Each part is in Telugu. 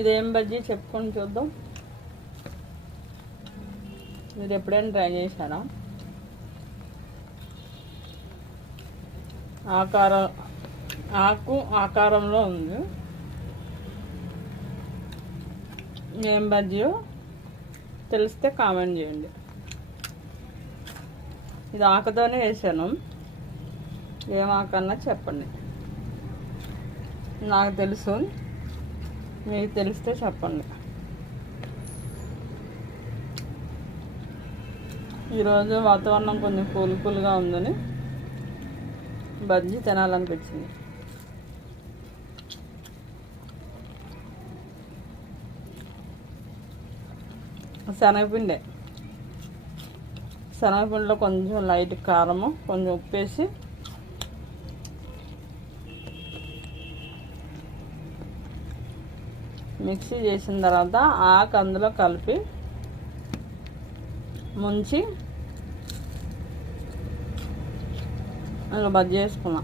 ఇదేం బజ్జీ చెప్పుకొని చూద్దాం. మీరు ఎప్పుడైనా ట్రై చేశారా? ఆకు ఆకారంలో ఉంది. ఏం బజ్జీయో తెలిస్తే కామెంట్ చేయండి. ఇది ఆకుతోనే వేసాను. ఏం ఆకన్నా చెప్పండి. నాకు తెలుసు, మీకు తెలిస్తే చెప్పండి. ఈరోజు వాతావరణం కొంచెం కూల్గా ఉందని బజ్జీ తినాలనిపించింది. శనగపిండిలో కొంచెం లైట్ కారము, కొంచెం ఉప్పేసి మిక్సీ చేసిన తర్వాత ఆకు అందులో కలిపి ముంచి అందులో బజ్జీ వేసుకున్నా.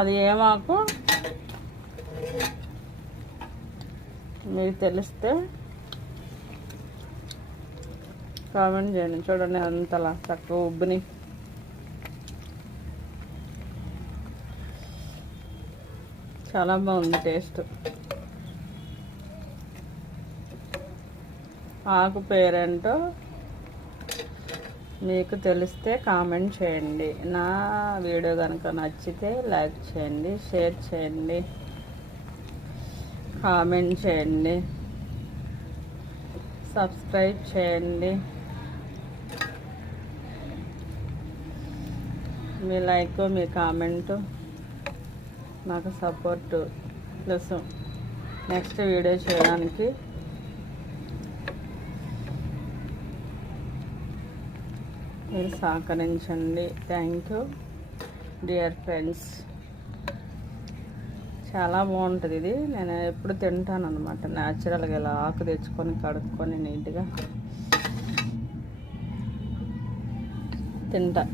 అది ఏమాకు మీకు తెలిస్తే కామెంట్ చేయండి. చూడండి అంతలా చక్కగా ఉబ్బుని. చాలా బాగుంది టేస్ట్. ఆకు పేరేంటో మీకు తెలిస్తే కామెంట్ చేయండి. నా వీడియో కనుక నచ్చితే లైక్ చేయండి, షేర్ చేయండి, కామెంట్ చేయండి, సబ్స్క్రైబ్ చేయండి. మీ లైక్, మీ కామెంటు నాకు సపోర్టు ప్లస్ నెక్స్ట్ వీడియో చేయడానికి మీరు సహకరించండి. Thank you dear friends. చాలా బాగుంటుంది ఇది. నేను ఎప్పుడు తింటాను అనమాట. న్యాచురల్గా ఇలా ఆకు తెచ్చుకొని కడుక్కొని నీట్గా తింటా.